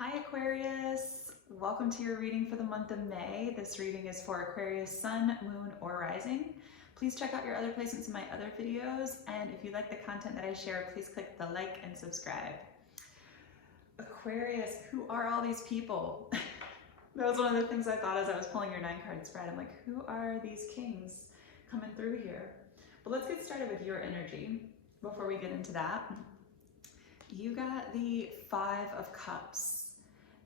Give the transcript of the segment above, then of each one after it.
Hi Aquarius! Welcome to your reading for the month of May. This reading is for Aquarius Sun, Moon, or Rising. Please check out your other placements in my other videos, and if you like the content that I share, please click the like and subscribe. Aquarius, who are all these people? That was one of the things I thought as I was pulling your 9-card spread. I'm like, who are these kings coming through here? But let's get started with your energy before we get into that. You got the 5 of Cups.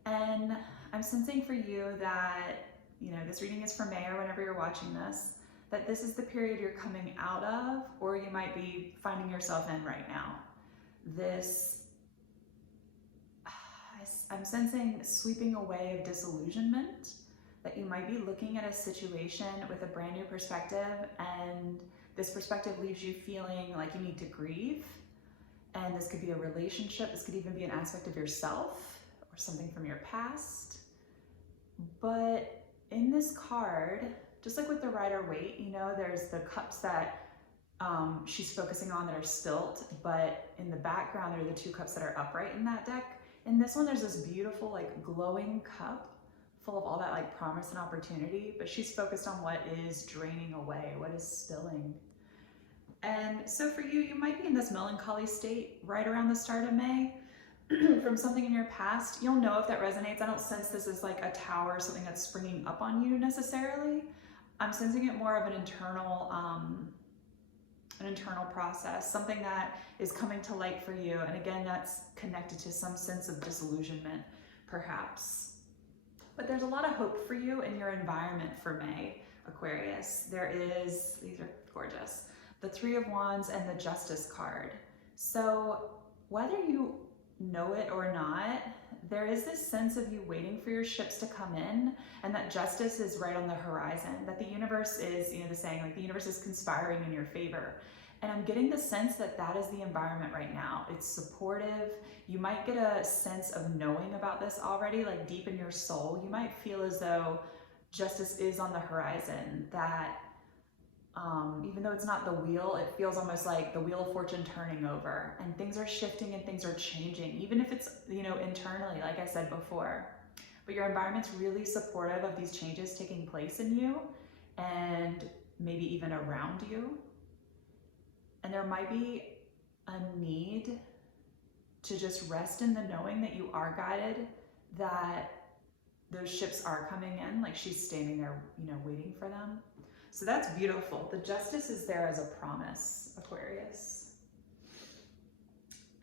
And I'm sensing for you that, this reading is for May or whenever you're watching this, that this is the period you're coming out of, or you might be finding yourself in right now. I'm sensing sweeping away of disillusionment, that you might be looking at a situation with a brand new perspective, and this perspective leaves you feeling like you need to grieve. And this could be a relationship, this could even be an aspect of yourself, or something from your past. But in this card, just like with the Rider-Waite, there's the cups that she's focusing on that are spilt, but in the background, there are the 2 cups that are upright in that deck. In this one, there's this beautiful, glowing cup full of all that, promise and opportunity, but she's focused on what is draining away, what is spilling. And so for you, you might be in this melancholy state right around the start of May, from something in your past. You'll know if that resonates. I don't sense this as like a tower, something that's springing up on you necessarily. I'm sensing it more of an internal process, something that is coming to light for you. And again, that's connected to some sense of disillusionment, perhaps. But there's a lot of hope for you in your environment for May, Aquarius. These are gorgeous, the 3 of Wands and the Justice card. So whether you know it or not, there is this sense of you waiting for your ships to come in, and that justice is right on the horizon, that the universe is, the saying, the universe is conspiring in your favor. And I'm getting the sense that that is the environment right now. It's supportive. You might get a sense of knowing about this already, deep in your soul. You might feel as though justice is on the horizon, that even though it's not the wheel, it feels almost like the wheel of fortune turning over, and things are shifting and things are changing, even if it's, internally, like I said before. But your environment's really supportive of these changes taking place in you and maybe even around you. And there might be a need to just rest in the knowing that you are guided, that those ships are coming in, she's standing there, waiting for them. So that's beautiful. The justice is there as a promise, Aquarius.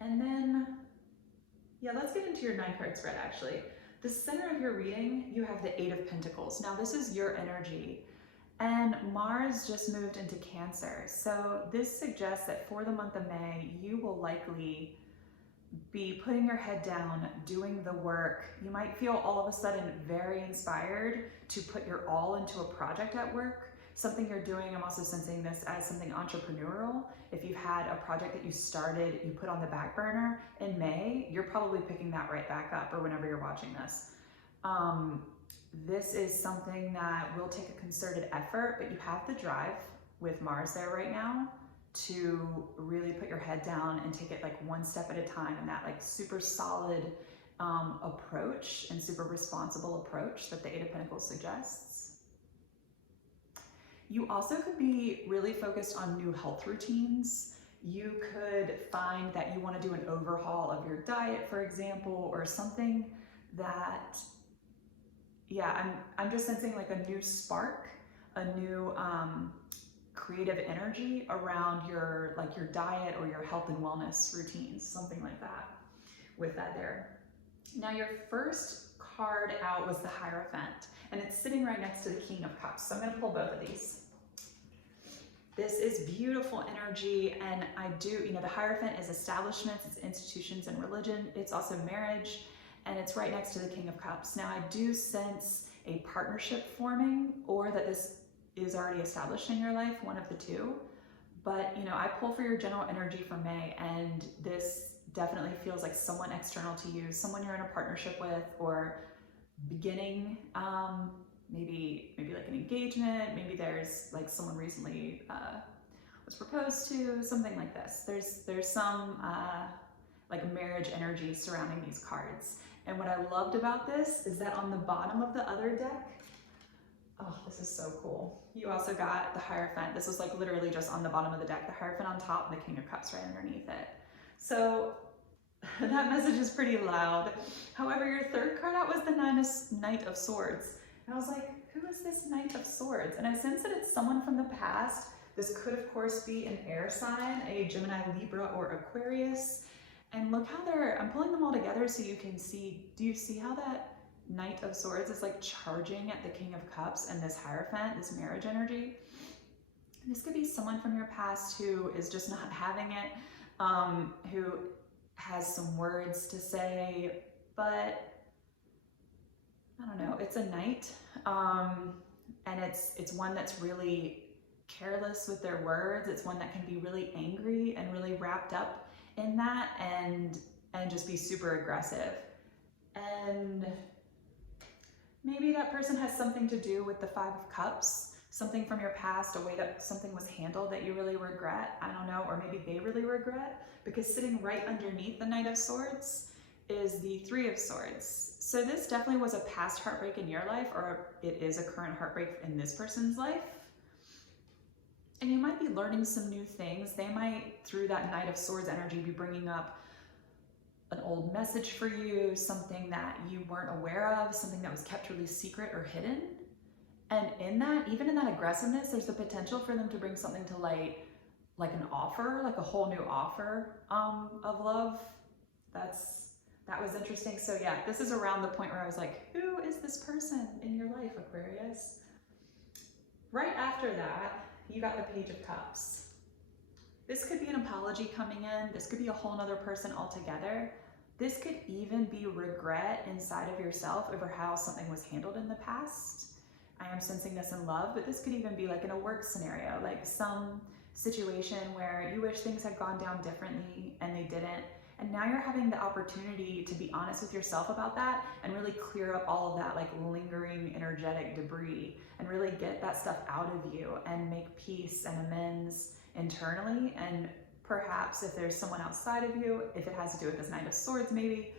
And then, let's get into your 9-card spread, actually. The center of your reading, you have the 8 of Pentacles. Now, this is your energy, and Mars just moved into Cancer. So this suggests that for the month of May, you will likely be putting your head down, doing the work. You might feel all of a sudden very inspired to put your all into a project at work. Something you're doing, I'm also sensing this as something entrepreneurial. If you've had a project that you started, you put on the back burner in May, you're probably picking that right back up, or whenever you're watching this. This is something that will take a concerted effort, but you have the drive with Mars there right now to really put your head down and take it one step at a time, and that super solid approach and super responsible approach that the 8 of Pentacles suggests. You also could be really focused on new health routines. You could find that you want to do an overhaul of your diet, for example, or something that, I'm just sensing a new spark, a new creative energy around your diet or your health and wellness routines, something like that with that there. Now, your first card out was the Hierophant, and it's sitting right next to the King of Cups. So I'm going to pull both of these. This is beautiful energy, and the Hierophant is establishments, it's institutions and religion, it's also marriage, and it's right next to the King of Cups. Now, I do sense a partnership forming, or that this is already established in your life, one of the two. But, I pull for your general energy for May, and this definitely feels like someone external to you, someone you're in a partnership with, or beginning, maybe an engagement, maybe there's someone recently was proposed to, something like this. There's some marriage energy surrounding these cards. And what I loved about this is that on the bottom of the other deck, oh, this is so cool. You also got the Hierophant. This was like literally just on the bottom of the deck, the Hierophant on top and the King of Cups right underneath it. So that message is pretty loud. However, your third card out was the Knight of Swords. And I was like, who is this Knight of Swords? And I sense that it's someone from the past. This could, of course, be an air sign, a Gemini, Libra, or Aquarius. And look how I'm pulling them all together so you can see, do you see how that Knight of Swords is like charging at the King of Cups and this Hierophant, this marriage energy? And this could be someone from your past who is just not having it, who has some words to say, but I don't know, it's a knight, and it's one that's really careless with their words. It's one that can be really angry and really wrapped up in that and just be super aggressive. And maybe that person has something to do with the Five of Cups, something from your past, a way that something was handled that you really regret, I don't know, or maybe they really regret, because sitting right underneath the Knight of Swords is the Three of Swords. So this definitely was a past heartbreak in your life, or it is a current heartbreak in this person's life. And you might be learning some new things. They might, through that Knight of Swords energy, be bringing up an old message for you, something that you weren't aware of, something that was kept really secret or hidden. And in that, even in that aggressiveness, there's the potential for them to bring something to light, like an offer, like a whole new offer of love. That was interesting. So yeah, this is around the point where I was like, who is this person in your life, Aquarius? Right after that, you got the Page of Cups. This could be an apology coming in. This could be a whole nother person altogether. This could even be regret inside of yourself over how something was handled in the past. I am sensing this in love, but this could even be like in a work scenario, like some situation where you wish things had gone down differently and they didn't. And now you're having the opportunity to be honest with yourself about that and really clear up all of that like lingering energetic debris and really get that stuff out of you and make peace and amends internally. And perhaps if there's someone outside of you, if it has to do with this Knight of Swords maybe,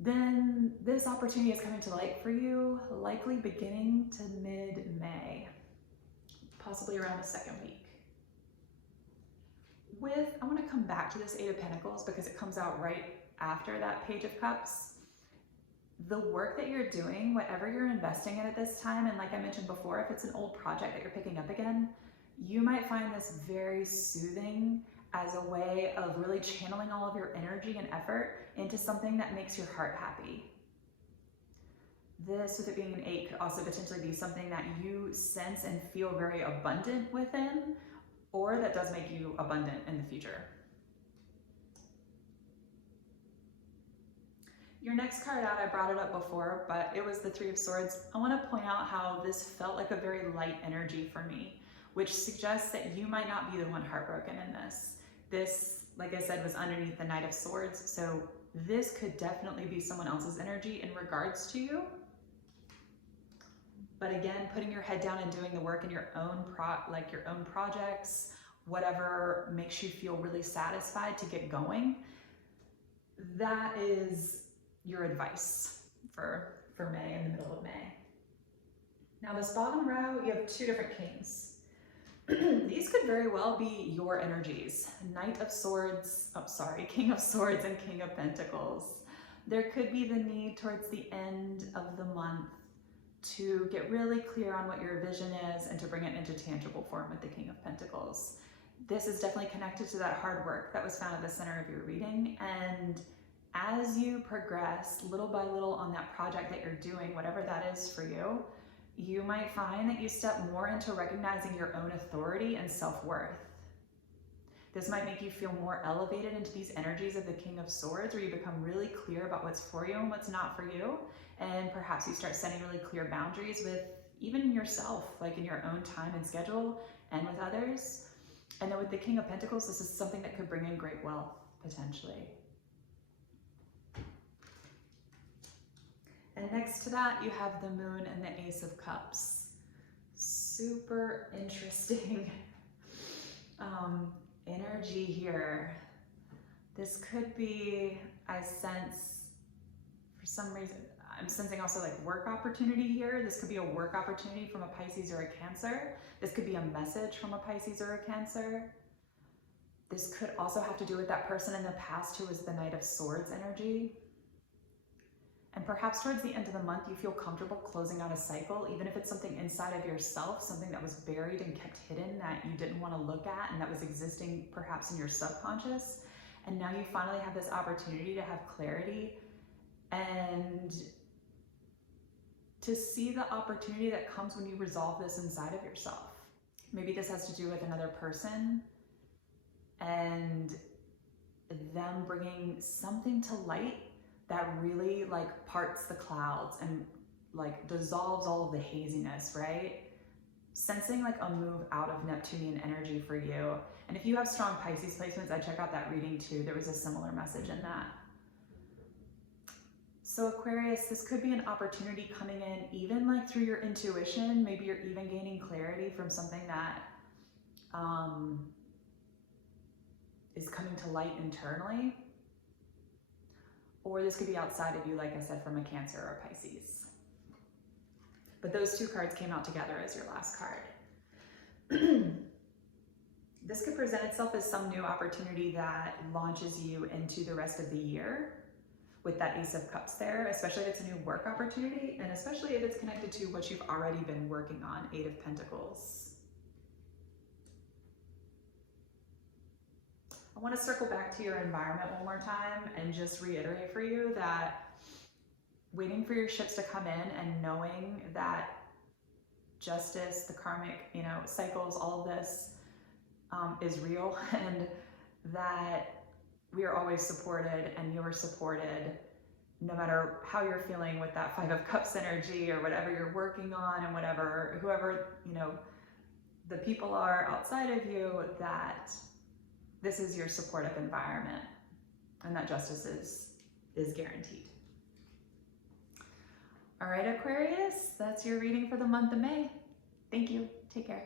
then this opportunity is coming to light for you, likely beginning to mid-May, possibly around the second week. I want to come back to this Eight of Pentacles because it comes out right after that Page of Cups. The work that you're doing, whatever you're investing in at this time, and like I mentioned before, if it's an old project that you're picking up again, you might find this very soothing as a way of really channeling all of your energy and effort into something that makes your heart happy. This, with it being an 8, could also potentially be something that you sense and feel very abundant within, or that does make you abundant in the future. Your next card out, I brought it up before, but it was the Three of Swords. I want to point out how this felt like a very light energy for me, which suggests that you might not be the one heartbroken in this. This, like I said, was underneath the Knight of Swords, so this could definitely be someone else's energy in regards to you. But again, putting your head down and doing the work in your own projects, whatever makes you feel really satisfied to get going, that is your advice for May, in the middle of May. Now this bottom row, you have 2 different kings. These could very well be your energies. King of Swords and King of Pentacles. There could be the need towards the end of the month to get really clear on what your vision is and to bring it into tangible form with the King of Pentacles. This is definitely connected to that hard work that was found at the center of your reading. And as you progress little by little on that project that you're doing, whatever that is for you, you might find that you step more into recognizing your own authority and self-worth. This might make you feel more elevated into these energies of the King of Swords, where you become really clear about what's for you and what's not for you. And perhaps you start setting really clear boundaries with even yourself, like in your own time and schedule and with others. And then with the King of Pentacles, this is something that could bring in great wealth, potentially. And next to that, you have the Moon and the Ace of Cups. Super interesting energy here. This could be, I sense, for some reason, I'm sensing also like work opportunity here. This could be a work opportunity from a Pisces or a Cancer. This could be a message from a Pisces or a Cancer. This could also have to do with that person in the past who was the Knight of Swords energy. And perhaps towards the end of the month, you feel comfortable closing out a cycle, even if it's something inside of yourself, something that was buried and kept hidden that you didn't want to look at and that was existing perhaps in your subconscious. And now you finally have this opportunity to have clarity and to see the opportunity that comes when you resolve this inside of yourself. Maybe this has to do with another person and them bringing something to light that really like parts the clouds and like dissolves all of the haziness, right? Sensing like a move out of Neptunian energy for you. And if you have strong Pisces placements, I check out that reading too. There was a similar message in that. So Aquarius, this could be an opportunity coming in even like through your intuition. Maybe you're even gaining clarity from something that is coming to light internally. Or this could be outside of you, like I said, from a Cancer or a Pisces. But those two cards came out together as your last card. This could present itself as some new opportunity that launches you into the rest of the year with that Ace of Cups there, especially if it's a new work opportunity, and especially if it's connected to what you've already been working on, Eight of Pentacles. I want to circle back to your environment one more time and just reiterate for you that waiting for your ships to come in and knowing that justice, the karmic, cycles, all of this is real, and that we are always supported and you're supported no matter how you're feeling with that Five of Cups energy or whatever you're working on and whoever, the people are outside of you, that this is your supportive environment and that justice is guaranteed. All right, Aquarius, that's your reading for the month of May. Thank you. Take care.